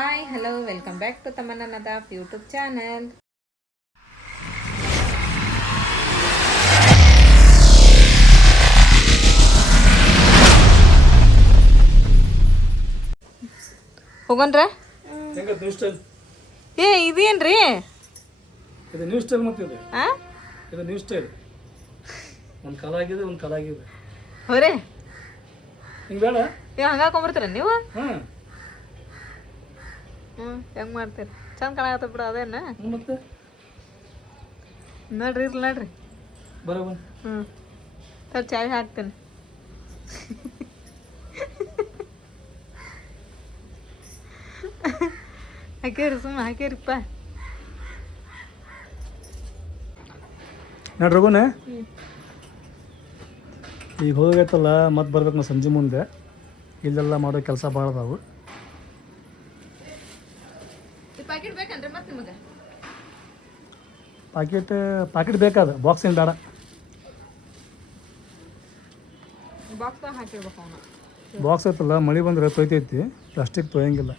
Hi hello welcome back to ತಮ್ಮನ್ನದ YouTube channel. ಹೋಗೋಣ್ರ ಇದೇನ್ರಿ ಇದು ನ್ಯೂ ಸ್ಟೈಲ್ ಮತ್ತೆ ಇದು ನ್ಯೂ ಸ್ಟೈಲ್. ಒಂದು ಕಾಲ ಆಗಿದೆ ಒಂದು ಕಾಲ ಆಗಿದೆ ಹೋರೆ ಹಿಂಗೆ ಬೇಡ ಹಂಗೆ ಹಾಕೊಂಬರ್ತೀರ ನೀವು? ಹಾಂ ಹೆಂಗೆ ಮಾಡ್ತೀರಿ? ಚಂದ ಕಾಣಕತ್ತ ಬಿಡ ಅದೇನ ಮತ್ತೆ ನೋಡ್ರಿ ಇರ್ಲಿ ನೋಡ್ರಿ ಬರೋಬ ಸರ್ ಚಾಯ್ ಹಾಕ್ತೇನೆ. ಹಾಕೇರಿ ಸುಮ್ಮನೆ ಹಾಕೇರಿಪ್ಪ. ನೋಡ್ರಿ ರಘುನೆ ಈಗ ಹೋಗೈತಲ್ಲ ಮತ್ತೆ ಬರ್ಬೇಕು ನಾವು ಸಂಜೆ ಮುಂದೆ. ಇಲ್ಲೆಲ್ಲ ಮಾಡೋ ಕೆಲಸ ಭಾಳ ಅದಾವು. ಪ್ಯಾಕೆಟ್ ಬೇಕಂದ್ರೆ ಮತ್ತೆ ನಿಮಗೆ ಪಾಕೆಟ್ ಬೇಕಾದ, ಬಾಕ್ಸ್ ಏನು ಬೇಡ. ಬಾಕ್ಸ್ದಾಗ ಹಾಕಿರ್ಬೇಕು ಅವನು. ಬಾಕ್ಸ್ ಐತಲ್ಲ ಮಳೆ ಬಂದ್ರೆ ತೊಯ್ತೈತಿ, ಪ್ಲಾಸ್ಟಿಕ್ ತೊಯ್ಯಂಗಿಲ್ಲ,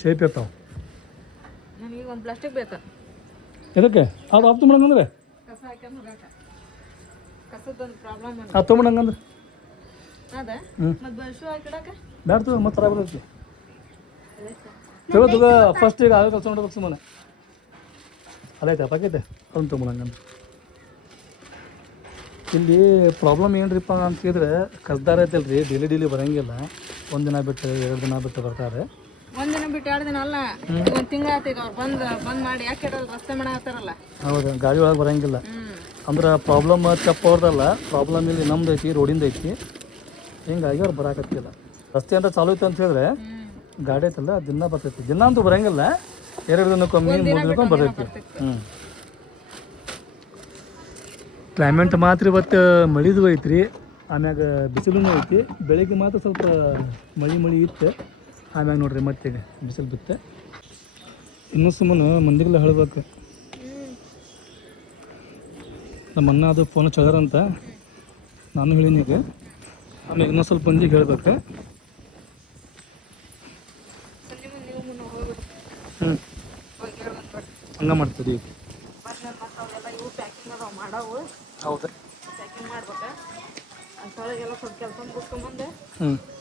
ಶೇಪ್ ಇರ್ತಾವೆ. ನನಗೆ ಒಂದು ಪ್ಲಾಸ್ಟಿಕ್ ಬೇಕು. ಎದಕ್ಕೆ ಅದು ಆಫ್ ತೊಗೊಂಡಂಗಂದ್ರೆ ಕಸ ಹಾಕ್ಯಂದು ಹೋಗಾಕ ಕಸದೊಂದು ಪ್ರಾಬ್ಲಮ್ ಅದು ತೊಗೊಂಡಂಗಂದ್ರೆ ಅದ ಮತ್ತೆ ಬಸ್ಸು ಹಾಕಿಡಕ ಬೇಡ ತಗೋ, ಮತ್ತೆ ತರ ಬರ್ತೈತಿ. ತಗೋ ಫಸ್ಟ್ ಈಗ ಆಗ ಕೆಲಸ ನೋಡ್ಬೇಕು ಸುಮ್ಮನೆ. ಅದೈತೆ ಪಾಕೈತೆ ಅವ್ನು ತೊಗೊಂಡಂಗಂದ್ರೆ. ಇಲ್ಲಿ ಪ್ರಾಬ್ಲಮ್ ಏನ್ರಿಪ್ಪ ಅಂತ ಹೇಳಿದ್ರೆ ಕಸ್ದಾರ ಐತಲ್ರಿ, ಡೈಲಿ ಬರೋಂಗಿಲ್ಲ. ಒಂದಿನ ಬಿಟ್ಟು 2 ದಿನ ಬಿಟ್ಟು ಬರ್ತಾರೆ. ಒಂದಿನ ಬಿಟ್ಟು 2 ದಿನ ಅಲ್ಲ, ಒಂದು ತಿಂಗಳ ಆತೈಗ ಅವ್ರು ಬಂದ್ ಮಾಡಿ ಯಾಕೆ ರಸ್ತೆ ಮಾಡತ್ತಾರಲ್ಲ. ಹೌದು, ಗಾಡಿ ಒಳಗೆ ಬರೋಂಗಿಲ್ಲ ಅಂದ್ರೆ ಪ್ರಾಬ್ಲಮ್ ಚಪ್ಪ ಅವ್ರದಲ್ಲ, ಪ್ರಾಬ್ಲಮ್ ಇಲ್ಲಿ ನಮ್ದು ಐತಿ, ರೋಡಿಂದ ಐತಿ. ಹಿಂಗಾಗಿ ಅವ್ರು ಬರಾಕತ್ತಿಲ್ಲ. ರಸ್ತೆ ಅಂತ ಚಾಲು ಐತೆ ಅಂತ ಹೇಳಿದ್ರೆ ಗಾಡಿ ಐತಲ್ಲ ದಿನ ಬರ್ತೈತಿ. ದಿನ ಅಂತೂ ಬರೋಂಗಿಲ್ಲ, 2 ದಿನಕ್ಕೊಮ್ಮೆ 3 ದಿನಕ್ಕೊಮ್ಮೆ ಬರ್ತೈತಿ. ಕ್ಲೈಮೇಟ್ ಮಾತ್ರ ಇವತ್ತು ಮಳಿದು ಐತ್ರಿ, ಆಮ್ಯಾಗ ಬಿಸಿಲು ಐತಿ. ಬೆಳಿಗ್ಗೆ ಮಾತ್ರ ಸ್ವಲ್ಪ ಮಳಿ ಇತ್ತು, ಆಮ್ಯಾಗ ನೋಡ್ರಿ ಮತ್ತೆ ಬಿಸಿಲು ಬಿತ್ತೆ. ಇನ್ನೂ ಸುಮ್ಮನೆ ಮಂದಿಗೆಲ್ಲ ಹೇಳ್ಬೇಕು. ನಮ್ಮ ಅಣ್ಣ ಅದು ಫೋನ್ ಚಳಾರಂತ ನಾನು ಹೇಳೀನಿ. ಈಗ ಆಮೇಲೆ ಇನ್ನೂ ಸ್ವಲ್ಪ ಮಂದಿಗೆ ಹೇಳ್ಬೇಕು. ಹಂಗೆ ಮಾಡ್ತೀರಿ. ಹೌದು, ಪ್ಯಾಕಿಂಗ್ ಮಾಡ್ಬೇಕು. ಅಂತೊಳಗೆಲ್ಲ ಸ್ವಲ್ಪ ಕೆಲಸ ಮುಗಿಸ್ಕೊಂಬಂದು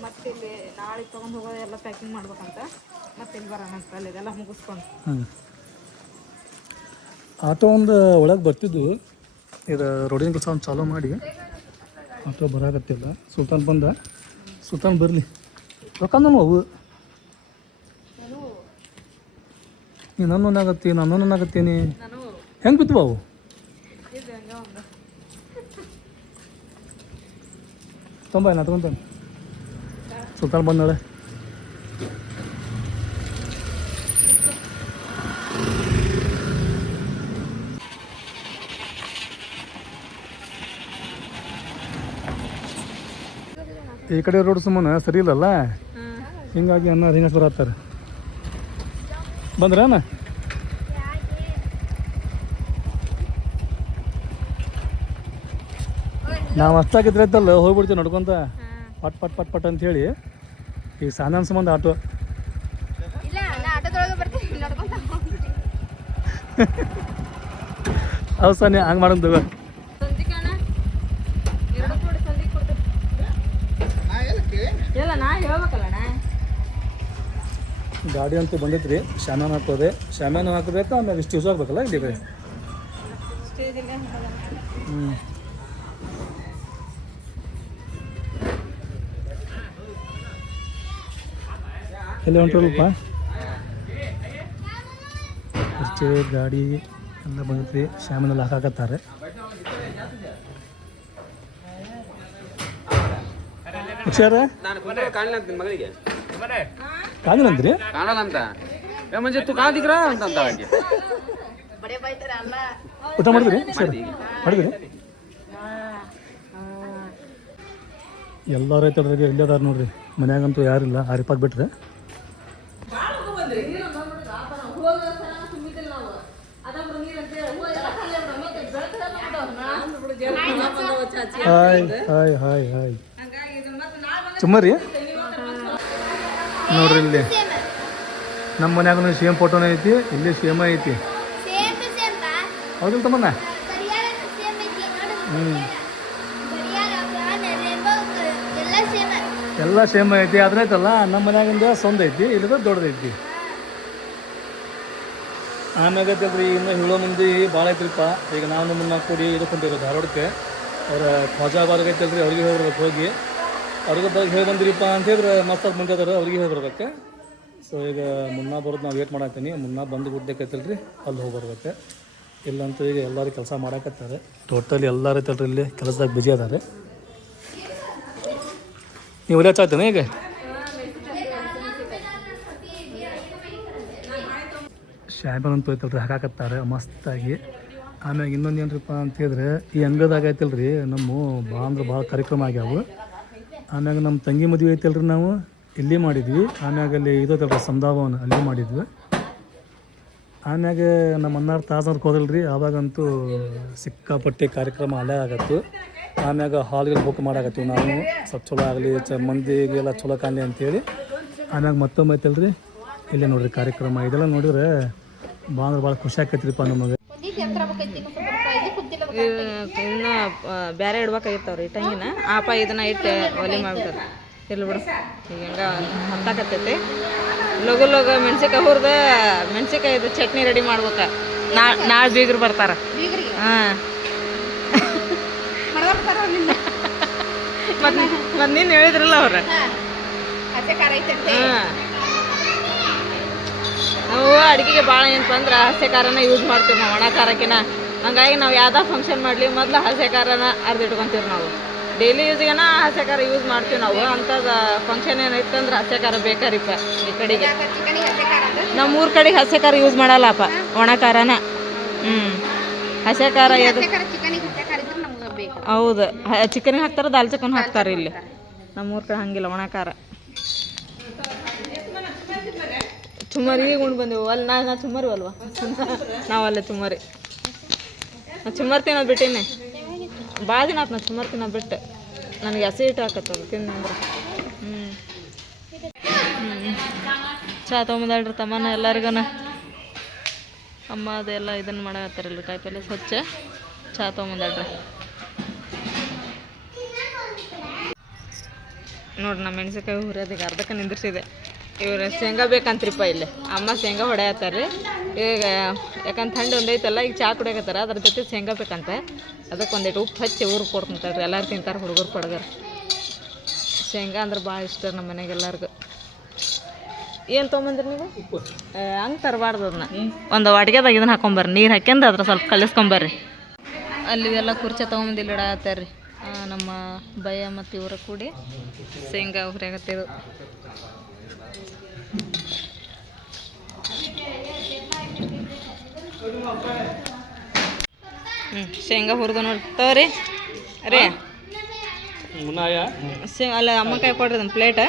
ಮತ್ತೆ ಇಲ್ಲಿ ನಾಳೆ ತೊಗೊಂಡು ಹೋಗೋದು ಎಲ್ಲ ಪ್ಯಾಕಿಂಗ್ ಮಾಡ್ಬೇಕಂತ. ಮತ್ತೆ ಇಲ್ಲಿ ಬರೋಣ ಅಂತ ಅಲ್ಲಿದೆಲ್ಲ ಮುಗಿಸ್ಕೊಂಡು. ಆಟೋ ಒಂದು ಒಳಗೆ ಬರ್ತಿದ್ದು, ಇದು ರೋಡಿನ ಕೆಲಸ ಒಂದು ಚಾಲೂ ಮಾಡಿ ಆಟೋ ಬರಾಕತ್ತಿಲ್ಲ. ಸುಲ್ತಾನ್ ಬಂದ, ಸುಲ್ತಾನ್ ಬರಲಿ ರೊಕ್ಕಂದನು ಅವು. ನೀ ನನ್ನೊಂದಾಗತ್ತೀನಿ ಹೆಂಗೆ ಬಿತ್ತು ಅವು? ನಾ ತಗೊಂತಾನೆ. ಸುಲ್ತಾನ್ ಬಂದಾಳೆ. ಈ ಕಡೆ ರೋಡ್ ಸುಮ್ಮನೆ ಸರಿ ಇಲ್ಲಲ್ಲ, ಹಿಂಗಾಗಿ ಅನ್ನ ಹಿಂಗ ಬರತ್ತಾರೆ. ಬಂದ್ರಣ್ಣ? ನಾವು ಅಷ್ಟಾಗಿದ್ರೆ ಇದ್ದಲ್ಲ ಹೋಗ್ಬಿಡ್ತೀವಿ ನಡ್ಕೊಂತ ಪಟ್ ಪಟ್ ಪಟ್ ಪಟ್ ಅಂತ ಹೇಳಿ. ಈಗ ಸಾಮಾನು ಸಂಬಂಧ ಆಟೋ ಹೌದು ಸರ್, ಹಂಗೆ ಮಾಡೋದು. ಗಾಡಿ ಅಂತೂ ಬಂದೈತ್ರಿ, ಶಾಮ್ಯಾನ ಹಾಕೋದೆ. ಶಾಮ್ಯಾನ ಹಾಕಬೇಕು, ಆಮೇಲೆ ಇಷ್ಟು ಯೂಸ್ ಆಗ್ಬೇಕಲ್ಲ ಇಲ್ಲಿ. ಎಲ್ಲಿ ಹೊಂಟ್ರಲ್ಪ ಅಷ್ಟೇ. ಗಾಡಿ ಎಲ್ಲ ಬಂದೈತ್ರಿ, ಶಾಮಿನೆಲ್ಲ ಹಾಕಾಕತ್ತಾರೆ. ಕಾಣಿಲ್ಲಂತ್ರಿ? ಊಟ ಮಾಡಿದ್ರಿ? ಮಾಡಿದ್ರಿ? ಎಲ್ಲ ರೈತರಿಗೆ ಇಲ್ಲೇ ಅದಾರ ನೋಡ್ರಿ. ಮನ್ಯಾಗಂತೂ ಯಾರಿಲ್ಲ, ಹರಿಪಾಕ್ ಬಿಟ್ರೆ. ಹಾಯ್ ಹಾಯ್ ಹಾಯ್ ಹಾಯ್ ಚುಮ್ಮರಿ ನೋಡ್ರಿ ಇಲ್ಲಿ ನಮ್ಮ ಮನ್ಯಾಗೂ ಸೇಮ್ ಫೋಟೋನೇ ಐತಿ, ಇಲ್ಲಿ ಸೇಮ ಐತಿ. ಹೌದಿಲ್ಲ ತಮ್ಮನ್ನ? ಎಲ್ಲ ಸೇಮ್ ಐತಿ. ಅದನ್ನೈತಲ್ಲ ನಮ್ಮ ಮನ್ಯಾಗಿಂದ ಸೊಂದ್ ಐತಿ, ಇಲ್ಲದ ದೊಡ್ಡದೈತಿ. ಆಮ್ಯಾಗ ಐತಲ್ರಿ ಇನ್ನು ಹೇಳೋ ಮಂದಿ ಭಾಳ ಐತ್ರಿಪ್ಪ. ಈಗ ನಾವು ನಮ್ಮನ್ನ ಕೂಡಿ ಇದಕ್ಕೊಂಡಿರೋ ಧಾರವಾಡಕ್ಕೆ ಅವ್ರ ಖ್ವಾಜಾಬಾರ್ಗೆ ಐತಲ್ರಿ, ಅವ್ರಿಗೆ ಹೋಗ್ಬರ್ಬೇಕು. ಹೋಗಿ ಅವ್ರಿಗೆ ಹೇಳಿ ಬಂದಿರಿಪ್ಪ ಅಂತ ಹೇಳಿದ್ರೆ ಮಸ್ತ್ ಮುಂದೆ ಅದಾರ, ಅವ್ರಿಗೆ ಹೇಳಿ ಬರ್ಬೇಕು. ಸೊ ಈಗ ಮುನ್ನ ಬರೋದು ನಾವು ವೇಟ್ ಮಾಡಾಕ್ತೀನಿ. ಮುನ್ನ ಬಂದು ಗುಡ್ಡಕ್ಕೈತಲ್ರಿ, ಅಲ್ಲಿ ಹೋಗಿ ಬರ್ಬೇಕು. ಇಲ್ಲಂತೂ ಈಗ ಎಲ್ಲರೂ ಕೆಲಸ ಮಾಡಾಕತ್ತಾರೆ. ಟೋಟಲಿ ಎಲ್ಲರೂ ಐತಲ್ರಿ ಇಲ್ಲಿ ಕೆಲಸದಾಗ ಬಿಜಿ ಅದಾರೆ. ನೀವು ಒಲೆ ಹಚ್ಚಾಯ್ತೇನೆ ಈಗ? ಶಾಬನ್ ಅಂತ ಐತಲ್ರಿ ಹಾಕಾಕತ್ತಾರೆ ಮಸ್ತಾಗಿ. ಆಮ್ಯಾಗ ಇನ್ನೊಂದು ಏನ್ರಿಪ್ಪ ಅಂತ ಹೇಳಿದ್ರೆ ಈ ಅಂಗದಾಗ ಐತಲ್ರಿ ನಮ್ಮ ಭಾಳ ಅಂದ್ರೆ ಭಾಳ ಕಾರ್ಯಕ್ರಮ ಆಗ್ಯಾವು. ಆಮ್ಯಾಗ ನಮ್ಮ ತಂಗಿ ಮದುವೆ ಐತಲ್ರಿ, ನಾವು ಇಲ್ಲಿ ಮಾಡಿದ್ವಿ. ಆಮ್ಯಾಗ ಅಲ್ಲಿ ಇದೈತಲ್ರಿ ಸಂಧಾವನ, ಅಲ್ಲಿ ಮಾಡಿದ್ವಿ. ಆಮ್ಯಾಗ ನಮ್ಮ ಅನ್ನಾರು ತಾಸರ್ಗೆ ಹೋದಲ್ರಿ, ಆವಾಗಂತೂ ಸಿಕ್ಕಾಪಟ್ಟೆ ಕಾರ್ಯಕ್ರಮ ಅಲ್ಲೇ ಆಗತ್ತು. ಆಮ್ಯಾಗ ಹಾಲ್ಗಳು ಬುಕ್ ಮಾಡಾಕತ್ತೀವಿ ನಾವು, ಸ್ವಲ್ಪ ಚಲೋ ಆಗಲಿ, ಮಂದಿಗೆಲ್ಲ ಚಲೋ ಕಾಣಲಿ ಅಂತೇಳಿ. ಆಮ್ಯಾಗ ಮತ್ತೊಮ್ಮೆ ಐತಲ್ರಿ ಇಲ್ಲೇ ನೋಡ್ರಿ ಕಾರ್ಯಕ್ರಮ. ಇದೆಲ್ಲ ನೋಡಿದ್ರೆ ಭಾಳ ಅಂದ್ರೆ ಭಾಳ ಖುಷಿ ಆಕೈತ್ರಿಪ್ಪ ನಮಗೆ. ಇನ್ನು ಬೇರೆ ಇಡ್ಬೇಕಾಗಿತ್ತವ್ರಿ ಇಟ್ಟಂಗಿನ ಆಪ ಇದನ್ನ ಇಟ್ಟು ಒಲೆ ಮಾಡ್ಬಿಟ್ಟಾರ. ಇರ್ಲಿ ಬಿಡು, ಈಗ ಹಂಗೆ ಹತ್ತಾಕತ್ತೈತಿ. ಲಗು ಲಗು ಮೆಣ್ಸಿಕಾಯಿ ಹುರಿದು ಮೆಣ್ಸಿಕಾಯಿದು ಚಟ್ನಿ ರೆಡಿ ಮಾಡ್ಬೇಕು. ನಾಳೆ ಬೀಗರು ಬರ್ತಾರ. ಹಾಂ ಮತ್ತು ನೀನು ಹೇಳಿದ್ರಲ್ಲ ಅವ್ರ. ಹಾಂ ನಾವು ಅಡುಗೆಗೆ ಭಾಳ ಏನಪ್ಪ ಅಂದ್ರೆ ಹಸೆ ಖಾರನ ಯೂಸ್ ಮಾಡ್ತೀವಿ ನಾವು, ಒಣ ಖಾರಕ್ಕಿನ. ಹಂಗಾಗಿ ನಾವು ಯಾವ್ದೋ ಫಂಕ್ಷನ್ ಮಾಡಲಿ ಮೊದಲು ಹಸೆ ಖಾರನ ಅರ್ದಿಟ್ಕೊತೀವಿ ನಾವು. ಡೈಲಿ ಯೂಸ್ಗೆನ ಹಸೆ ಖಾರ ಯೂಸ್ ಮಾಡ್ತೀವಿ ನಾವು. ಅಂಥದ್ದು ಫಂಕ್ಷನ್ ಏನೈತೆ ಅಂದ್ರೆ ಹಸೆ ಖಾರ ಬೇಕಾರಿಪ್ಪ ಈ ಕಡೆಗೆ. ನಮ್ಮೂರ ಕಡೆಗೆ ಹಸೆ ಖಾರ ಯೂಸ್ ಮಾಡಲ್ಲಪ್ಪ, ಒಣ ಖಾರನ. ಹಸೆ ಖಾರ ಹೌದು, ಚಿಕನಿಗೆ ಹಾಕ್ತಾರೆ, ದಾಲ್ ಚಿಕನ್ ಹಾಕ್ತಾರೆ. ಇಲ್ಲಿ ನಮ್ಮೂರ ಕಡೆ ಹಂಗಿಲ್ಲ, ಒಣ ಖಾರ. ಚುಮ್ಮರಿ ಉಂಡು ಬಂದೆವು ಅಲ್ಲಿ. ನಾ ಚುಮ್ಮರಿ ಅಲ್ವಾ, ನಾವಲ್ಲೇ ಚುಮ್ಮರಿ. ನಾ ಚುಮ್ಮರಿ ತಿನ್ನೋದು ಬಿಟ್ಟೇನೆ ಭಾಳ ದಿನ ಆಯ್ತು. ನಾ ಚುಮ್ಮರಿ ತಿನ್ನೋದು ಬಿಟ್ಟು ನನಗೆ ಅಸಿಡಿಟಿ ಹಾಕತ್ತದು ತಿಂದಂದ್ರೆ. ಚಾ ತೊಗೊಂಬಂದಾಳ್ರಿ ತಮ್ಮನ ಎಲ್ಲರಿಗನ. ಅಮ್ಮ ಅದೆಲ್ಲ ಇದನ್ನು ಮಾಡತ್ತಾರಲ್ರಿ, ಕಾಯಿಪಲ್ಲೆ ಸ್ವಚ್ಛ. ಚಾ ತೊಗೊಂಬಂದಾಳ್ರಿ ನೋಡ್ರಿ. ನಮ್ಮ ಮೆಣಸಿನ್ಕಾಯಿ ಹುರಿಯೋದೀಗ ಅರ್ಧಕ್ಕೆ ನಿಂದಿರ್ಸಿದೆ. ಇವ್ರು ಶೇಂಗಾ ಬೇಕಂತ್ರಿಪ್ಪ ಇಲ್ಲಿ. ಅಮ್ಮ ಶೇಂಗಾ ಹೊಡೆಯತ್ತಾರೆ ಈಗ, ಯಾಕಂದ್ರೆ ಥಂಡಿ ಒಂದೈತಲ್ಲ. ಈಗ ಚಹಾ ಕುಡಿಯಕತ್ತಾರ, ಅದ್ರ ಜೊತೆ ಶೇಂಗಾ ಬೇಕಂತ. ಅದಕ್ಕೆ ಒಂದಿಟ್ಟು ಉಪ್ಪು ಹಚ್ಚಿ ಊರಿಗೆ ಕೊಡ್ತಂತಾಳ್ರಿ. ಎಲ್ಲರೂ ತಿಂತಾರೆ, ಹುಡುಗರು ಪಡ್ಗರು. ಶೇಂಗಾ ಅಂದ್ರೆ ಭಾಳ ಇಷ್ಟ ನಮ್ಮ ಮನೆಗೆ ಎಲ್ಲರಿಗೂ. ಏನು ತೊಗೊಂಬಂದ್ರಿ ನೀವು? ಹಂಗೆ ತರಬಾರ್ದು ಅದನ್ನ. ಒಂದು ಅಡುಗೆದಾಗ ಇದನ್ನ ಹಾಕೊಂಬರ್ರಿ, ನೀರು ಹಾಕ್ಯಂದು ಅದ್ರ ಸ್ವಲ್ಪ ಕಲಿಸ್ಕೊಂಬರ್ರಿ. ಅಲ್ಲಿ ಎಲ್ಲ ಕುರ್ಚಿ ತೊಗೊಂಬಂದಿಲ್ಲ ಇಡಾತ್ತಾರ್ರಿ ನಮ್ಮ ಭಯ ಮತ್ತು ಇವರ ಕೂಡಿ ಶೇಂಗಾ ಹುರಿಯಾಗತ್ತಿರು. ಶೇಂಗಾ ಹುರಿದು ನೋಡಿ ತಗೋರಿ ರೀ. ಅಲ್ಲ ಅಮ್ಮ ಕೈ ಕೊಡ್ರಿ, ಒಂದು ಪ್ಲೇಟ್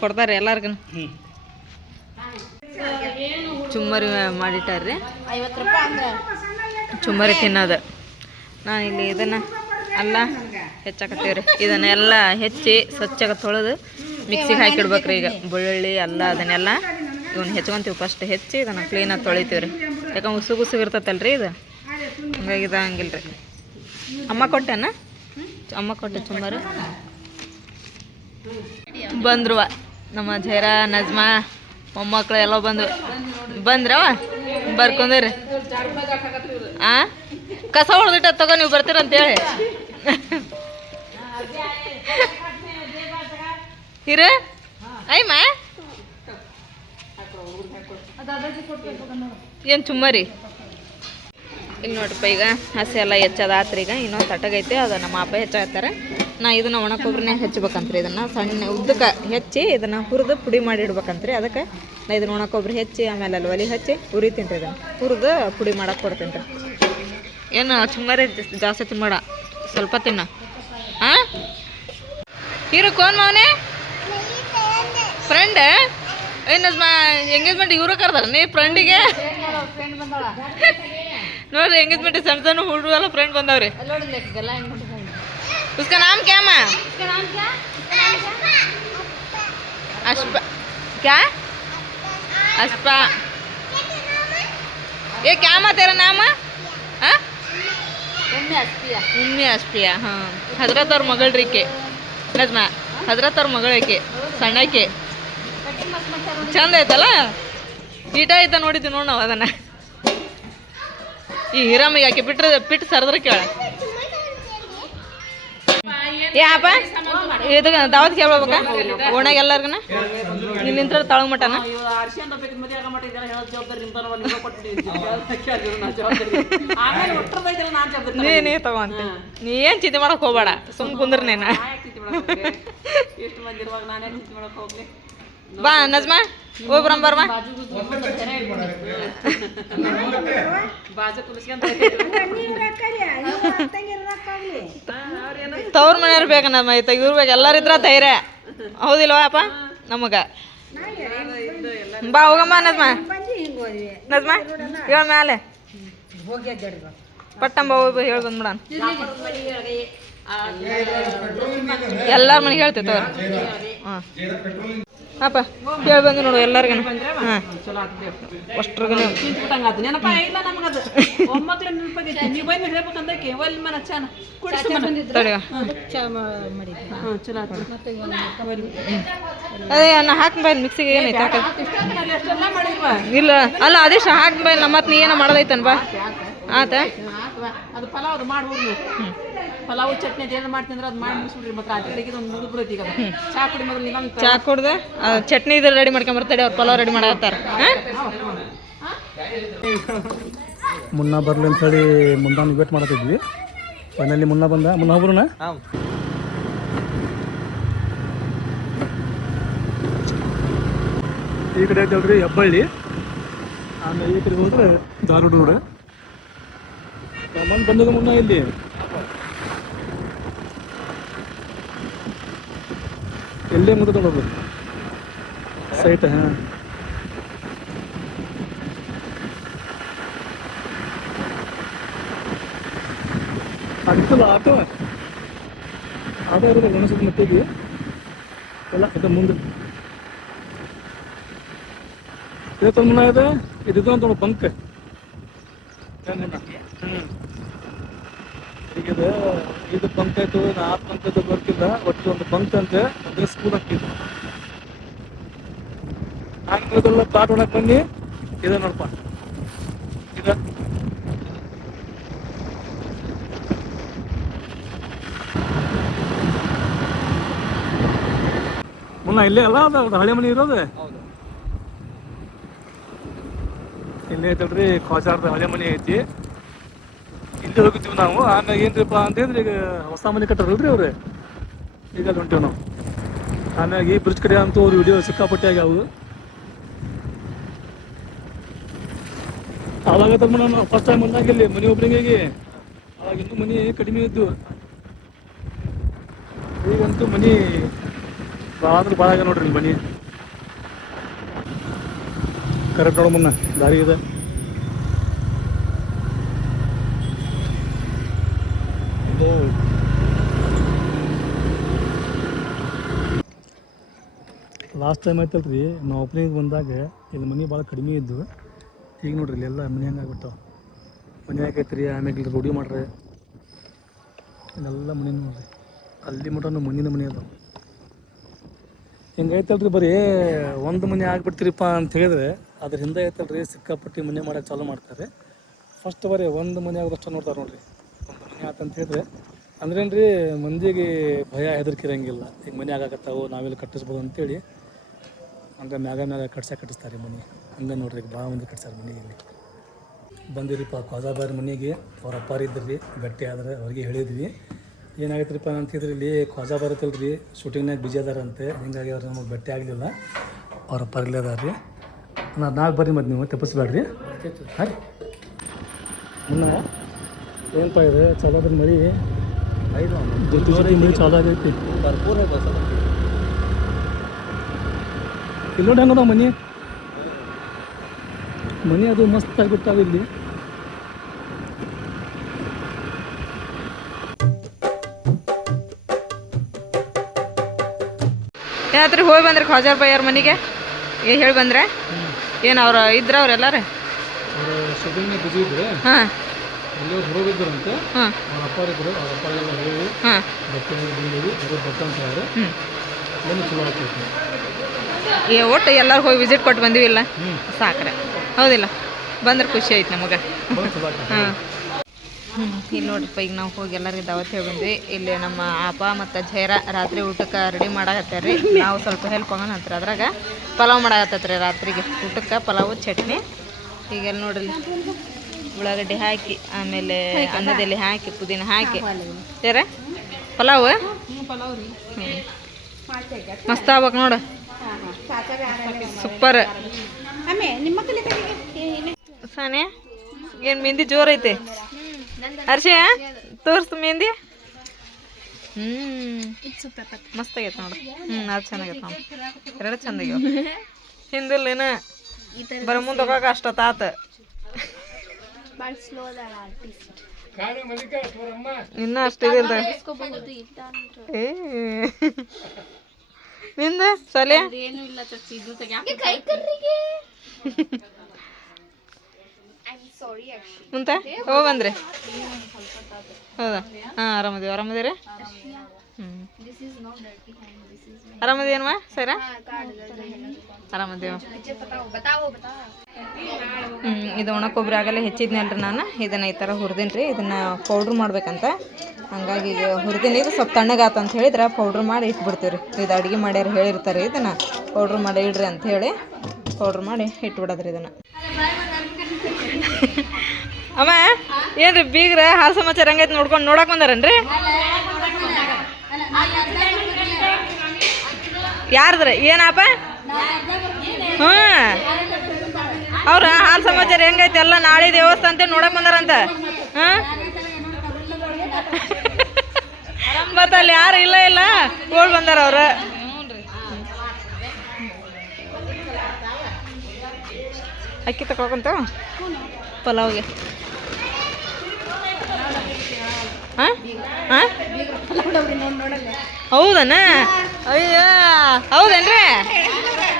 ಕೊಡ್ತಾರೆ ಎಲ್ಲರಿಗೂ. ಚುಮ್ಮರಿ ಮಾಡಿಟ್ಟಾರ್ರಿ, 50 ರೂಪಾಯಿ ಅಂದ್ರೆ ಚುಮ್ಮರಿ ತಿನ್ನೋದು. ನಾನು ಇಲ್ಲಿ ಇದನ್ನು ಅಲ್ಲ ಹೆಚ್ಚಾಕತ್ತೀವ್ರಿ. ಇದನ್ನೆಲ್ಲ ಹೆಚ್ಚಿ ಸ್ವಚ್ಛಗೆ ತೊಳೆದು ಮಿಕ್ಸಿಗೆ ಹಾಕಿಡ್ಬೇಕ್ರಿ. ಈಗ ಬೆಳ್ಳುಳ್ಳಿ ಅಲ್ಲ ಅದನ್ನೆಲ್ಲ ಇವನ್ನ ಹೆಚ್ಕೊಂತೀವಿ. ಫಸ್ಟ್ ಹೆಚ್ಚಿ ಇದನ್ನು ಕ್ಲೀನಾಗಿ ತೊಳಿತೀವಿ ರೀ. ಯಾಕಂದ್ರೆ ಉಸುಗುಸುಗೆ ಇರ್ತೈತಲ್ರಿ ಇದು, ಹಂಗಾಗಿ ಇದು ಹಂಗಿಲ್ಲ ರೀ. ಅಮ್ಮ ಕೊಟ್ಟೆನ? ಅಮ್ಮ ಕೊಟ್ಟೆ ಚುಮ್ಮರಿ. ಬಂದ್ರುವ ನಮ್ಮ ಜೈರಾ ನಜ್ಮಾ ಮೊಮ್ಮಕ್ಕಳು ಎಲ್ಲ ಬಂದ್ರವ ಬರ್ಕೊಂಡ್ರಿ. ಕಸ ಹೊಡೆದಿಟ್ಟ ತಗೋ, ನೀವು ಬರ್ತೀರಂತೇಳಿ. ಹಿರ ಅಯ್ಯಮ್ಮ ಏನು ಚುಮ್ಮರಿ ಇಲ್ಲಿ ನೋಡ್ರಿಪ್ಪ. ಈಗ ಹಸಿ ಎಲ್ಲ ಹೆಚ್ಚದಾತ್ರಿ. ಈಗ ಇನ್ನೊಂದು ತಟಗೈತೆ, ಅದು ನಮ್ಮ ಅಪ್ಪ ಹೆಚ್ಚಾಗ್ತಾರೆ. ನಾ ಇದನ್ನು ಒಣ ಕೊಬ್ಬರಿನೇ ಹೆಚ್ಚಬೇಕಂತ್ರಿ. ಇದನ್ನು ಸಣ್ಣ ಉದ್ದಕ್ಕೆ ಹೆಚ್ಚಿ ಇದನ್ನು ಹುರಿದು ಪುಡಿ ಮಾಡಿ ಇಡ್ಬೇಕಂತ್ರಿ. ಅದಕ್ಕೆ ನಾ ಇದನ್ನು ಒಣ ಕೊಬ್ಬರಿ ಹೆಚ್ಚಿ ಆಮೇಲೆ ಅಲ್ಲಿ ಒಲೆ ಹಚ್ಚಿ ಉರಿತೀನಿ ರೀ. ಇದನ್ನು ಹುರಿದು ಪುಡಿ ಮಾಡಕ್ಕೆ ಕೊಡ್ತೀನಿ ರೀ. ಏನು ಚುಮ್ಮರಿ ಜಾಸ್ತಿ ತಿನ್ಬೇಡ, ಸ್ವಲ್ಪ ತಿನ್ನ. ಹಾಂ ಹೀರೋ ಕೋನ್ ಮಾವನೇ ಫ್ರೆಂಡ್ ಏನು ಎಂಗೇಜ್ಮೆಂಟ್ ಇವರು ಕರ್ದಾರ ನೀ ಫ್ರೆಂಡಿಗೆ ನೋಡ್ರಿ. ಎಂಗೇಜ್ಮೆಂಟ್ ಸಣ್ಣ ಸಣ್ಣ ಹುಡುಗರು ಎಲ್ಲ ಫ್ರೆಂಡ್ ಬಂದವ್ರಿ. उसका नाम क्या माँ? अश्प क्या? अस्पा ये क्या माँ तेरा नाम है हाँ उम्मी अस्पिया हाँ हजरत और मगल ರೀಕೆ ನಜ್ಮಾ ಹಜರತ್ ಅವ್ರ ಮಗಳಕ್ಕೆ ಸಣ್ಣಕ್ಕೆ ಚಂದ ಐತಲ್ಲ ಈಟ ಐತ ನೋಡಿದ್ವಿ ನೋಡಿ ನಾವು ಅದನ್ನು ಈ ಹಿರಾಮಿಗೆ ಆಕೆ ಬಿಟ್ಟು ಸರ್ದ್ರ ಕೇಳ ಯಾಪ ಇದು ದಾವತ್ ಕೇಳ್ಬೇಕಾ ಓಣಾಗ ಎಲ್ಲಾರ್ಗನ ಇಲ್ಲಿ ನಿಂತ್ರ ತಳಗ ಮಟನ ನೀ ತಗೊಂತ ನೀ ಏನು ಚಿಂತೆ ಮಾಡಕ್ ಹೋಗ್ಬೇಡ ಸುಮ್ ಕುಂದ್ರ ನೀನ ಬಾ ನಜ್ಮಾ ಹೋಗ್ಬರಂ ಬರ್ಮ ತವ್ರ ಮನೆಯವ್ರು ಬೇಕ ನಮ್ಮ ಐತ ಇವ್ರು ಬೇಕು ಎಲ್ಲರೂ ಇದ್ರ ಧೈರ್ಯ ಹೌದಿಲ್ವಾ ಅಪ್ಪ ನಮಗ ಬಾ ಹೋಗಮ್ಮ ನಜ್ಮಾ ಹೇಳ ಮ್ಯಾಲೆ ಪಟ್ಟಂಬ ಹೋಗಿ ಹೇಳಿ ಬಂದ್ಬಿಡಣ ಎಲ್ಲಾರ ಮನೆಗೆ ಹೇಳ್ತೇವೆ ಹಾಂ ಅಪ್ಪ ಹೇಳಿ ಬಂದು ನೋಡು ಎಲ್ಲರಿಗೂ ಹಾಂ ಅಷ್ಟ್ರಿಗೂ ಅದೇ ನಾ ಹಾಕಿ ಬೈ ಮಿಕ್ಸಿಗೆ ಏನೈತೆ ಹಾಕ ಇಲ್ಲ ಅಲ್ಲ ಅದಿಷ್ಟು ಹಾಕಿ ಬೈ ಮತ್ತೆ ನೀ ಏನೋ ಮಾಡೋದೈತನ್ ಬಾ ಆತ ಅದು ಪಲಾವ್ ಅದು ಮಾಡ್ಬೋದು ಪಲಾವ್ ಚಟ್ನಿ ಏನು ಮಾಡ್ತೀನಿ ಅದು ಮಾಡಿ ಮುಗಿಸ್ಬಿಡ್ರಿ ಮತ್ತೆ ರಾತ್ರಿ ಕಡೆಗೆ ಒಂದು ಮುಗಿದು ಬಿಡೈತಿ ಈಗ ಚಾ ಕುಡಿ ಮೊದಲು ನಿಧಾನ ಚಾ ಕುಡ್ದೆ ಚಟ್ನಿ ಇದ್ರೆ ರೆಡಿ ಮಾಡ್ಕೊಂಬರ್ತಾಳೆ ಅವ್ರು ಪಲಾವ್ ರೆಡಿ ಮಾಡತ್ತಾರ ಮುನ್ನ ಬರ್ಲಿ ಅಂತೇಳಿ ಮುಂದಾನ ವೇಟ್ ಮಾಡತ್ತಿದ್ವಿ ಫೈನಲಿ ಮುನ್ನ ಬಂದ ಮುನ್ನ ಹೋಗ್ರುನ ಈ ಕಡೆ ಐತಲ್ರಿ ಹೆಬ್ಬಳ್ಳಿ ಆಮೇಲೆ ಈ ಕಡೆ ಹೋದ್ರೆ ಧಾರವಾಡ ರೋಡ್ ಸಾಮಾನು ಬಂದದ ಮುನ್ನ ಇಲ್ಲಿ ಎಲ್ಲೇ ಮುಂದೆ ತಗೊಳ್ಬೋದು ಸೈಟ್ ಹಾಂ ಆಗ್ತಲ್ಲ ಆಟೋ ಇರೋದು ಗಣಸದ ಮಟ್ಟಿಗೆ ಎಲ್ಲ ಇದು ಮುಂದೆ ಇದು ಮುನ್ನ ಇದೆ ಇದು ಅಂತ ಬಂಕ್ ಈಗ ಇದು ಬಂಕ್ ಆಯ್ತು ಆ ಬಂಕ್ ಆಯ್ತು ಬರ್ತಿಲ್ಲ ಒಟ್ಟು ಒಂದು ಬಂಕ್ ಅಂತ ಅದ್ರ ಸ್ಕೂಲ್ ಹಾಕಿದ್ದು ಹಂಗೆಲ್ಲ ಪ್ಲಾಟ್ ಒಳಗೆ ಬನ್ನಿ ಇದೆ ನೋಡಪ್ಪ ಈಗ ಮುನ್ನ ಇಲ್ಲೇ ಅಲ್ಲ ಅದು ಹಳೆ ಮನೆ ಇರೋದು ಇಲ್ಲೇ ಐತಲ್ರಿ ಖ್ವಾಜಾರ್ದ ಹಳೆ ಮನೆ ಐತಿ ಇಲ್ಲಿ ಹೋಗಿದ್ದೀವಿ ನಾವು ಆಮೇಲೆ ಏನ್ರಿಪ್ಪ ಅಂತಂದ್ರೆ ಈಗ ಹೊಸ ಮನೆ ಕಟ್ಟಾರಲ್ರಿ ಅವ್ರೆ ಈಗ ಅಲ್ಲಿ ಹೊಂಟೇವು ನಾವು ಆಮ್ಯಾಗ ಈ ಬ್ರಿಡ್ಜ್ ಕಡೆ ಅಂತೂ ಅವ್ರು ವಿಡಿಯೋ ಸಿಕ್ಕಾಪಟ್ಟೆ ಆಗ್ಯಾವು ಅವಾಗ ನಾನು ಫಸ್ಟ್ ಟೈಮ್ ಬಂದಾಗ ಇಲ್ಲಿ ಮನೆ ಒಬ್ರಿಂಗಿಗೆ ಅವಾಗ ಇನ್ನೂ ಮನೆ ಕಡಿಮೆ ಇದ್ದು ಈಗಂತೂ ಮನೆ ಭಾಳ ಅಂದ್ರೆ ಭಾಳ ಆಗ ನೋಡ್ರಿ ಮನೆ ಕರೆಕ್ಟ್ ನೋಡೋ ಮುನ್ನ ದಾರಿ ಇದೆ ಲಾಸ್ಟ್ ಟೈಮ್ ಆಯ್ತಲ್ರಿ ನಾವು ಓಪನಿಂಗ್ ಬಂದಾಗ ಇಲ್ಲಿ ಮನೆ ಭಾಳ ಕಡಿಮೆ ಇದ್ದು ಈಗ ನೋಡ್ರಿ ಇಲ್ಲೆಲ್ಲ ಮನೆ ಹಂಗೆ ಆಗ್ಬಿಟ್ಟವು ಮನೆ ಹಾಕೈತ್ರಿ ಆಮ್ಯಾಗ ಇಲ್ಲಿ ರೂಢಿ ಮಾಡ್ರಿ ಇಲ್ಲೆಲ್ಲ ಮನೆ ನೋಡ್ರಿ ಅಲ್ಲಿ ಮಟನು ಮಣ್ಣಿನ ಮನೆ ಅದಾವೆ ಹಿಂಗೈತಲ್ರಿ ಬರೀ ಒಂದು ಮನೆ ಆಗ್ಬಿಡ್ತೀರಿಪ್ಪ ಅಂತ ಹೇಳಿದ್ರೆ ಅದ್ರ ಹಿಂದೆ ಐತಲ್ರಿ ಸಿಕ್ಕಾಪಟ್ಟಿ ಮನೆ ಮಾಡೋಕೆ ಚಾಲೂ ಮಾಡ್ತಾರೆ ಫಸ್ಟ್ ಬರೀ ಒಂದು ಮನೆ ಆಗೋದಷ್ಟು ನೋಡ್ತಾರೆ ನೋಡ್ರಿ ಒಂದು ಮನೆ ಆತಂತ ಹೇಳಿದ್ರೆ ಅಂದ್ರೇನು ರೀ ಮಂದಿಗೆ ಭಯ ಹೆದರಿಕೆ ಇರಂಗಿಲ್ಲ ಈಗ ಮನೆ ಆಗಾಕತ್ತಾವು ನಾವೆಲ್ಲಿ ಕಟ್ಟಿಸ್ಬೋದು ಅಂತೇಳಿ ಹಂಗೆ ಮ್ಯಾಗ ಕಟ್ಟಿಸ್ತಾರೆ ಮನೆ ಹಂಗೆ ನೋಡ್ರಿ ಈಗ ಭಾಳ ಮಂದಿ ಕಟ್ಸಾರ ಮನೆಯಲ್ಲಿ ಬಂದಿರಿಪ್ಪ ಖ್ವಾಜಾಬಾರ್ ಮನೆಗೆ ಅವ್ರ ಅಪ್ಪಾರು ಇದ್ರಿ ಗಟ್ಟಿ ಆದ್ರೆ ಅವ್ರಿಗೆ ಹೇಳಿದ್ವಿ ಏನಾಗೈತ್ರಿಪ್ಪ ಅಂತಿದ್ರೆ ಇಲ್ಲಿ ಖ್ವಾಜಾಬಾರ್ ಐತಲ್ರಿ ಶೂಟಿಂಗ್ನಾಗ ಬಿಜಿ ಅದಾರಂತೆ ಹಿಂಗಾಗಿ ಅವ್ರು ನಮಗೆ ಭೇಟಿ ಆಗಲಿಲ್ಲ ಅವ್ರ ಅಪ್ಪಾರು ಇಲ್ಲೇ ಅದಾರ ರೀ ನಾಲ್ಕು ಬರ್ರಿ ಮತ್ತು ನೀವು ತಪ್ಪಿಸ್ಬೇಡ್ರಿ ಹಾಂ ಮುನ್ನ ಏನಪ್ಪ ಇದೆ ಚಲೋ ಅದ್ರ ಮರಿ ಮರಿ ಚಾಲು ಆಗೈತಿ ಇಲ್ಲಿ ನೋಡಿ ಹೆಂಗದ ಮನೆ ಅದು ಮಸ್ತ್ ಆಗಿಬಿಟ್ಟಾವ ಇಲ್ಲಿ ಏನಾದ್ರೂ ಹೋಗಿ ಬಂದ್ರೆ ಖ್ವಾಜಾರ್ ಬೈಯವ್ರ ಮನೆಗೆ ಹೇಳಿ ಬಂದ್ರೆ ಏನು ಅವ್ರು ಇದ್ರ ಅವ್ರೆಲ್ಲಾರು? ಅವರು ಶೂಟಿಂಗ್ ಬಿಜಿ ಇದ್ರೆ ಹಾಂ ಎಲ್ಲರೂ ಹೊರಗಿದ್ದರಂತೆ. ಹಾಂ ಅವ್ರ ಅಪ್ಪ ಇದ್ರು, ಅವ್ರ ಅಪ್ಪ ಎಲ್ಲ ಹೇಳಿ ಹಾಂ ಬಟ್ಟೆ ಬಂದಿವಿ ಬರೋ ಬಟ್ಟೆ ಅಂತ ಹೇಳಿದ್ರೆ ಹ್ಞೂ ಏನು ಚಲೋ ಆಗ್ತೈತಿ. ಒಟ್ಟು ಎಲ್ಲರೂ ಹೋಗಿ ವಿಸಿಟ್ ಕೊಟ್ಟು ಬಂದಿವಿಲ್ಲ ಹ್ಞೂ ಸಾಕ್ರೆ ಹೌದಿಲ್ಲ, ಬಂದ್ರೆ ಖುಷಿ ಆಯ್ತು ನಮಗೆ. ಭಾಳ ಚಲೋ ಆಗ್ತೈತಿ. ಹಾಂ ಇಲ್ಲಿ ನೋಡ್ರಿಪ್ಪ ಈಗ ನಾವು ಹೋಗಿ ಎಲ್ಲರಿಗೆ ದಾವತ್ ಹೇಳಿ ಬಂದ್ವಿ. ಇಲ್ಲಿ ನಮ್ಮ ಅಪ್ಪ ಮತ್ತು ಜೈರ ರಾತ್ರಿ ಊಟಕ್ಕೆ ರೆಡಿ ಮಾಡಾಕತ್ತಾರ ರೀ. ನಾವು ಸ್ವಲ್ಪ ಹೆಲ್ಪ್ ಆಗೋಣ ಅಂತಾರೆ. ಅದ್ರಾಗ ಪಲಾವ್ ಮಾಡಾಕತ್ತೈತೆ ರೀ ರಾತ್ರಿಗೆ ಊಟಕ್ಕೆ, ಪಲಾವು ಚಟ್ನಿ. ಈಗೆಲ್ಲ ನೋಡ್ರಿ ಉಳ್ಳಾಗಡ್ಡಿ ಹಾಕಿ ಆಮೇಲೆ ಅನ್ನದಲ್ಲಿ ಹಾಕಿ ಪುದೀನ ಹಾಕಿ ಸೇರ ಪಲಾವ್ ಹ್ಞೂ ಮಸ್ತ್ ಆಗ್ಬೇಕು ನೋಡು, ಸೂಪರ್. ಸಾನೆ ಏನು ಮೆಹಂದಿ ಜೋರೈತೆ ಹರ್ಷ ತೋರಿಸ್ತು ಮೆಹಂದಿ. ಮಸ್ತ್ ಆಗೈತೆ ನೋಡು. ಅದು ಚೆನ್ನಾಗೈತೆ ನೋಡಿ, ಎರಡು ಚಂದ ಆಗ್ಯಾವ. ಹಿಂದಿಲ್ಲೇನ ಬರೀ ಮುಂದೆ ಹೋಗಾಕ ಅಷ್ಟೊತ್ತಾತ. ಇನ್ನೂ ಅಷ್ಟಿದಿಲ್ಲ ಏ ನಿಂದ ಸಲೆ ಮುಂತ ಹೋಗಂದ್ರಿ ಹೌದಾ? ಹಾಂ ಆರಾಮದೀವಿ. ಆರಾಮದೀರಿ? ಹ್ಞೂ ಆರಾಮದೇನಮ್ಮ ಸರ? ಆರಾಮದೇವ. ಇದು ಒಣ ಕೊಬ್ಬರಿ ಆಗಲೇ ಹೆಚ್ಚಿದ್ನಲ್ರಿ ನಾನು. ಇದನ್ನು ಈ ಥರ ಹುರಿದೀನಿ ರೀ. ಇದನ್ನು ಪೌಡ್ರ್ ಮಾಡ್ಬೇಕಂತ, ಹಂಗಾಗಿ ಈಗ ಹುರಿದೀನಿ. ಇದು ಸ್ವಲ್ಪ ತಣ್ಣಗಾತ ಅಂತ ಹೇಳಿದ್ರೆ ಪೌಡ್ರ್ ಮಾಡಿ ಇಟ್ಬಿಡ್ತೀವಿ ರೀ. ಇದು ಅಡುಗೆ ಮಾಡ್ಯಾರ ಹೇಳಿರ್ತಾರೆ ಇದನ್ನು ಪೌಡ್ರ್ ಮಾಡಿ ಇಡ್ರಿ ಅಂತ ಹೇಳಿ ಪೌಡ್ರ್ ಮಾಡಿ ಇಟ್ಬಿಡೋದ್ರಿ ಇದನ್ನು. ಅಮ್ಮ ಏನ್ರಿ ಬೀಗ್ರ ಹಾಲು ಸಮಾಚಾರ ಹಂಗೈತೆ ನೋಡ್ಕೊಂಡು ನೋಡಕ್ಕೆ ಬಂದಾರನ್ರಿ? ಯಾರ್ದ್ರಿ ಏನಪ್ಪ? ಹ್ಞೂ ಅವ್ರ ಹಾಲು ಸಮಾಚಾರ ಹೆಂಗೈತೆ ಎಲ್ಲ ನಾಳೆ ದೇವಸ್ಥಾನ ಅಂತ ನೋಡಕ್ಕೆ ಬಂದಾರಂತ. ಹಾಂ ಮತ್ತು ಅಲ್ಲಿ ಯಾರು ಇಲ್ಲ ಓಡ್ ಬಂದಾರ ಅವ್ರು. ಅಕ್ಕಿ ತಗೊಳಕಂತ ಪಲಾವ್ಗೆ. ಹಾಂ ಹಾಂ ಹೌದನ? ಅಯ್ಯ ಹೌದೇನ್ರಿ?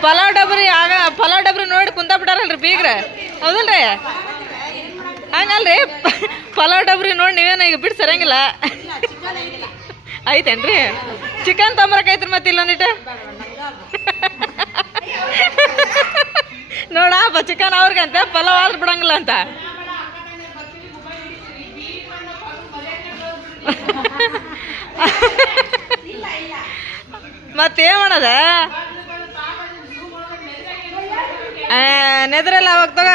ಪಲಾವ್ ಡಬ್ರಿ ನೋಡಿ ಕುಂತ ಬಿಟ್ಟಾರಲ್ರಿ ಬೀಗ್ರ, ಹೌದಲ್ರಿ? ಹಂಗಲ್ರಿ ಪಲಾವ್ ಡಬ್ರಿ ನೋಡಿ ನೀವೇನ ಈಗ ಬಿಟ್ಟು ಸರಂಗಿಲ್ಲ ಐತೇನ್ರಿ? ಚಿಕನ್ ತೊಂಬರಕೈತ್ರಿ ಮತ್ತೆ ಇಲ್ಲೊಂದಿಟ್ಟು ನೋಡಪ್ಪ, ಚಿಕನ್ ಅವ್ರಿಗಂತ ಪಲಾವ್ ಆದ್ರೂ ಬಿಡಂಗಿಲ್ಲ ಅಂತ. ಮತ್ತೇನು ಮಾಡೋದ? ನೆದ್ರಲ್ಲ ಅವಾಗ ತಗ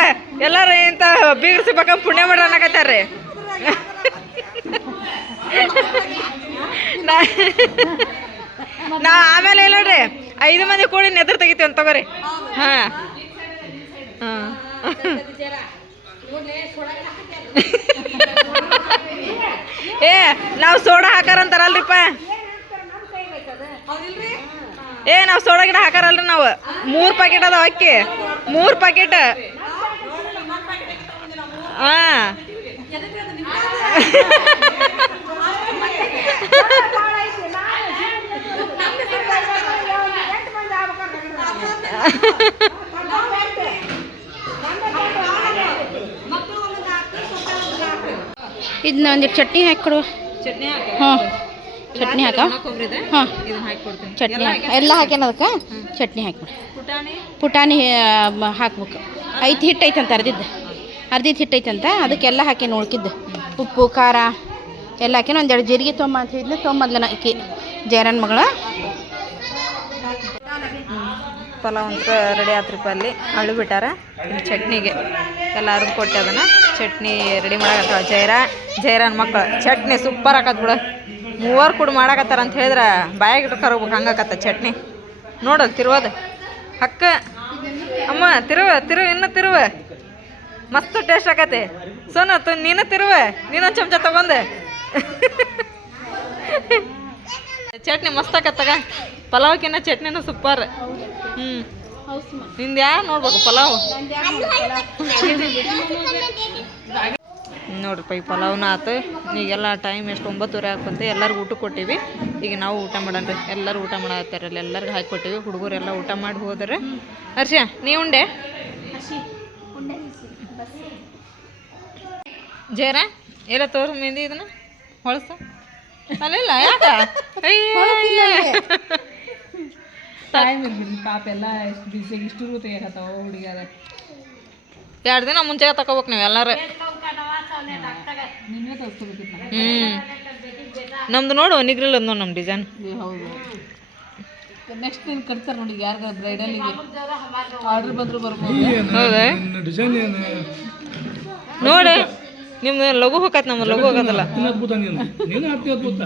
ಎಲ್ಲಾರು ಇಂಥ ಬೀಗ್ರ ಸಿಗ್ಬೇಕಂತ ಪುಣ್ಯ ಮಾಡ್ರಿ ಅನ್ನಕತ್ತಾರ್ರಿ. ನಾ ಆಮೇಲೆ ಇಲ್ಲ ನೋಡ್ರಿ 5 ಮಂದಿ ಕೂಡಿ ನೆದ್ರ ತೆಗಿತೀವಿ ಅಂತ ತಗೋರಿ. ಹಾಂ ಹಾಂ ಏ ನಾವು ಸೋಡಾ ಹಾಕಾರಂತಾರಲ್ರಿಪ್ಪ. ಏ ನಾವು ಸೋಡಾ ಗಿಡ ಹಾಕಾರಲ್ರಿ ನಾವು. 3 ಪ್ಯಾಕೆಟ್ ಅದಾವ ಅಕ್ಕಿ, 3 ಪ್ಯಾಕೆಟ್. ಹಾಂ ಇದನ್ನ ಒಂದಿಟ್ಟು ಚಟ್ನಿ ಹಾಕಿ ಕೊಡು. ಚಟ್ನಿ ಹಾಂ ಚಟ್ನಿ ಹಾಕ. ಹಾಂ ಹಾಕಿ ಚಟ್ನಿ ಹಾಕಿ ಎಲ್ಲ ಹಾಕ್ಯಾನ ಅದಕ್ಕೆ ಚಟ್ನಿ ಹಾಕಿಬಿಡು. ಪುಟಾಣಿ ಹಾಕ್ಬೇಕು. ಹಿಟ್ಟು ಐತಂತ ಅರ್ದಿದ್ದು ಹಿಟ್ಟು ಐತಂತ ಅದಕ್ಕೆಲ್ಲ ಹಾಕಿ ಉಳ್ಕಿದ್ದು ಉಪ್ಪು ಖಾರ ಎಲ್ಲ ಹಾಕಿ ಒಂದೆರಡು ಜೀರಿಗೆ ತೊಂಬ ಅಂತ ಹೇಳಿದ್ಲು. ತೊಂಬದ್ಲನ ಆಕಿ ಜಯರನ್ ಮಗಳ. ಪಲಾವ್ ಅಂತ ರೆಡಿ ಆತ್ರಿಪ್ಪ. ಅಲ್ಲಿ ಅಳು ಬಿಟ್ಟಾರ. ಚಟ್ನಿಗೆ ಎಲ್ಲರೂ ಕೊಟ್ಟೆ ಅದನ್ನು ಚಟ್ನಿ ರೆಡಿ ಮಾಡಕತ್ತಾವ ಜೈರನ್ ಮಕ್ಕಳು. ಚಟ್ನಿ ಸೂಪರ್ ಆಕತ್ ಬಿಡು. 3 ಕೂಡ ಮಾಡಾಕತ್ತಾರ ಅಂತ ಹೇಳಿದ್ರೆ ಬಾಯಾಗ ಇಟ್ಕರ್ಬೇಕು ಹಂಗಾಕತ್ತ ಚಟ್ನಿ. ನೋಡೋದು ತಿರುವದು ಹಕ್ಕ ಅಮ್ಮ ತಿರುವು ಇನ್ನೂ ತಿರುವು ಮಸ್ತ್ ಟೇಸ್ಟ್ ಆಕತಿ. ಸೋನು ನೀನು ತಿರುವು, ನೀನೊಂದು ಚಮಚ ತಗೊಂಡು. ಚಟ್ನಿ ಮಸ್ತ್ ಆಕತ್ತಾಗ. ಪಲಾವ್ಕಿನ್ನ ಚಟ್ನಿನೂ ಸೂಪರ್. ನಿಂದು ಯಾರು ನೋಡ್ಬೇಕು ಪಲಾವ್ ನೋಡ್ರಿಪ್ಪ. ಈ ಪಲಾವ್ನ ಆತು. ಈಗೆಲ್ಲ ಟೈಮ್ ಎಷ್ಟು 9:30 ಆಗ್ಬಂತ. ಎಲ್ಲರಿಗೂ ಊಟ ಕೊಟ್ಟಿವಿ. ಈಗ ನಾವು ಊಟ ಮಾಡೋಣ್ರಿ. ಎಲ್ಲರೂ ಊಟ ಮಾಡತ್ತಾರಲ್ಲಿ ಎಲ್ಲರಿಗೂ ಹಾಕಿ ಕೊಟ್ಟಿವಿ. ಹುಡುಗರೆಲ್ಲ ಊಟ ಮಾಡಿ ಹೋದ್ರೆ. ಹರ್ಷ ನೀ ಉಂಡೆ? ಜೇರ ಎಲ್ಲ ತೋರು ಮೆಹಂದಿ ಇದನ್ನ ಹೊಳಸ ಅಲ್ಲಿಲ್ಲ ಯಾಕ ಟೈಮ್ ಇರ್ಬಿಡ್ರಿ ಪಾಪ ಎಲ್ಲ ಎಷ್ಟು ಬಿಸಿಯಾಗಿ ಇಷ್ಟು ತೆಗಿಯಕತ್ತಾವ ಹುಡುಗಿಯರ 2 ದಿನ ಮುಂಚೆ ತಗೋಬೇಕು ನೀವು ಎಲ್ಲರೂ ನಿನ್ನೆ ತೋರಿಸ್ಕೋಬೇಕಿತ್ತು ನಮ್ದು ನೋಡು ನಿಗ್ರಿಲ್ಲ ನೋಡಿ ನಮ್ಮ ಡಿಸೈನ್ ಹೌದು ನೆಕ್ಸ್ಟ್ ನೀನು ಕಟ್ತಾರೆ ನೋಡಿ ಯಾರಿಗ ಬ್ರೈಡಲಿಗೆ ಆರ್ಡ್ರ್ ಬಂದರೂ ಬರ್ಬೋದು ಹೌದಾ ಡಿಸೈನ್ ಏನು ನೋಡಿ ನಿಮ್ದು ಲಘು ಹೋಗತ್ತೆ ನಮ್ದು ಲಘು ಹೋಗೋದಲ್ಲ ಅದ್ಭುತ ನೀನು ಹತ್ತಿ ಅದ್ಭುತ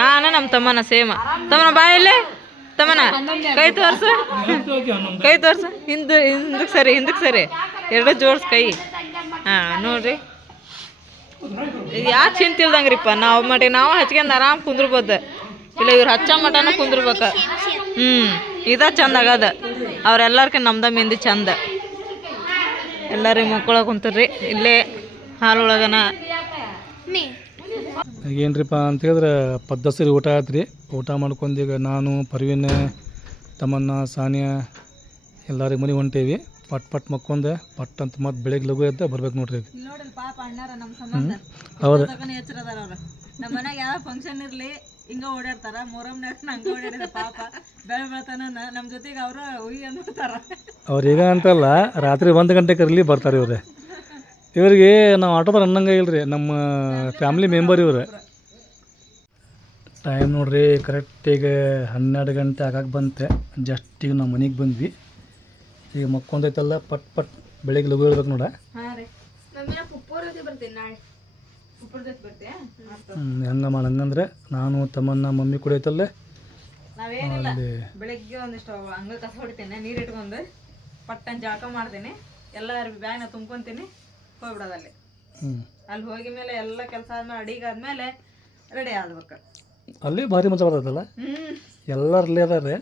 ನಾನು ನಮ್ಮ ತಮ್ಮನ ಸೇಮ ತಮ್ಮನ ಬಾಯಲ್ಲೇ ತಮ್ಮನ ಕೈ ತೋರ್ಸು ಕೈ ತೋರ್ಸು ಹಿಂದಕ್ಕೆ ಸರಿ ಎರಡು ಜೋಡ್ಸ್ ಕೈ ಹಾಂ ನೋಡ್ರಿ ಯಾಕೆ ಚಿಂತಿಲ್ದಂಗ್ರಿಪ್ಪ ನಾವು ಮಟ್ಟಿಗೆ ನಾವು ಹಚ್ಕೊಂಡು ಆರಾಮ್ ಕುಂದ್ರಬೋದು ಇಲ್ಲ ಇವ್ರು ಹಚ್ಚ ಮಟನ ಕುಂದ್ರಬೇಕು ಇದ ಚಂದ ಆಗದ ಅವ್ರೆಲ್ಲರ್ಕಿಂತ ನಮ್ದ ಮೆಹಂದಿ ಚಂದ ಎಲ್ಲರಿಗೆ ಮಕ್ಕಳ ಕುಂತಿರ್ರಿ ಇಲ್ಲೇ ಹಾಲೊಳಗನ ಏನ್ರಿಪ್ಪ ಅಂತ ಹೇಳಿದ್ರೆ ಪದ್ದಸರಿ ಊಟ ಆಯ್ತು ರೀ ಊಟ ಮಾಡ್ಕೊಂಡು ಈಗ ನಾನು ಪರ್ವೀನ್ ತಮ್ಮನ್ನ ಸಾನಿಯಾ ಎಲ್ಲರಿಗೆ ಮನೆ ಹೊಂಟೇವಿ ಪಟ್ ಮಕ್ಕೊಂಡೆ ಪಟ್ ಅಂತ ಮತ್ತೆ ಬೆಳಗ್ಗೆ ಲಘು ಎದ್ದ ಬರ್ಬೇಕು ನೋಡ್ರಿ ಈಗ ಪಾಪ ಅಣ್ಣಾರ ನಮ್ಮ ಸಂಬಂಧ ಹೌದು ಎಚ್ಚರದಾರ ಅವ್ರು ನಮ್ಮ ಮನ್ಯಾಗ ಯಾವ ಫಂಕ್ಷನ್ ಇರಲಿ ಹಿಂಗ ಓಡಾಡ್ತಾರ ಮೊರಮ್ನಾಗ ಹಂಗ ಓಡಾಡಿದ ಪಾಪ ಬೆಳತಾನ ನಮ್ಮ ಜೊತೆಗೆ ಅವರು ಹುಯಿ ಅಂದ್ಬಿಡ್ತಾರ ಅವ್ರು ಈಗ ಅಂತಲ್ಲ ರಾತ್ರಿ 1 ಗಂಟೆಗೆ ಇರಲಿ ಬರ್ತಾರೆ ಇವ್ರೆ ಇವರಿಗೆ ನಾವು ಆಟೋದಾಗ ಅನ್ನಂಗೆ ಇಲ್ರಿ ನಮ್ಮ ಫ್ಯಾಮಿಲಿ ಮೆಂಬರ್ ಇವ್ರೆ ಟೈಮ್ ನೋಡ್ರಿ ಕರೆಕ್ಟ್ ಈಗ 12 ಗಂಟೆ ಆಗಕ್ಕೆ ಬಂತೆ ಜಸ್ಟ್ ಈಗ ನಾವು ಮನೆಗೆ ಬಂದ್ವಿ ಈಗ ಮಕ್ಕೊಂದೈತಲ್ಲ ಪಟ್ ಬೆಳಿಗ್ಗೆ ಲಘು ಹೇಳ್ಬೇಕು ನೋಡ ಹಂಗಂದ್ರೆ ನಾನು ತಮ್ಮನ್ನ ಮಮ್ಮಿ ಕೂಡ ಐತಲ್ಲೇ ನಾವೇನಿಲ್ಲ ಬೆಳಗ್ಗೆ ಒಂದಿಷ್ಟು ಹಂಗ ಕಸ ಹೊಡಿತೇನೆ ನೀರು ಇಟ್ಕೊಂಡು ಪಟ್ಟನ್ ಜಳಕ ಮಾಡ್ತೀನಿ ಎಲ್ಲ ಬ್ಯಾಗ್ನ ತುಂಬ್ಕೊಂತೀನಿ ಹೋಗ್ಬಿಡೋದಲ್ಲಿ ಅಲ್ಲಿ ಹೋಗಿ ಮೇಲೆ ಎಲ್ಲ ಕೆಲಸ ಆದ್ಮೇಲೆ ಅಡಿಗೆ ಆದ್ಮೇಲೆ ರೆಡಿ ಆಗ್ಬೇಕು ಅಲ್ಲೇ ಭಾರಿ ಮಜಾ ಬರ್ತೈತಲ್ಲ ಎಲ್ಲರೂ ಅಲ್ಲೇ ಅದಾರೆ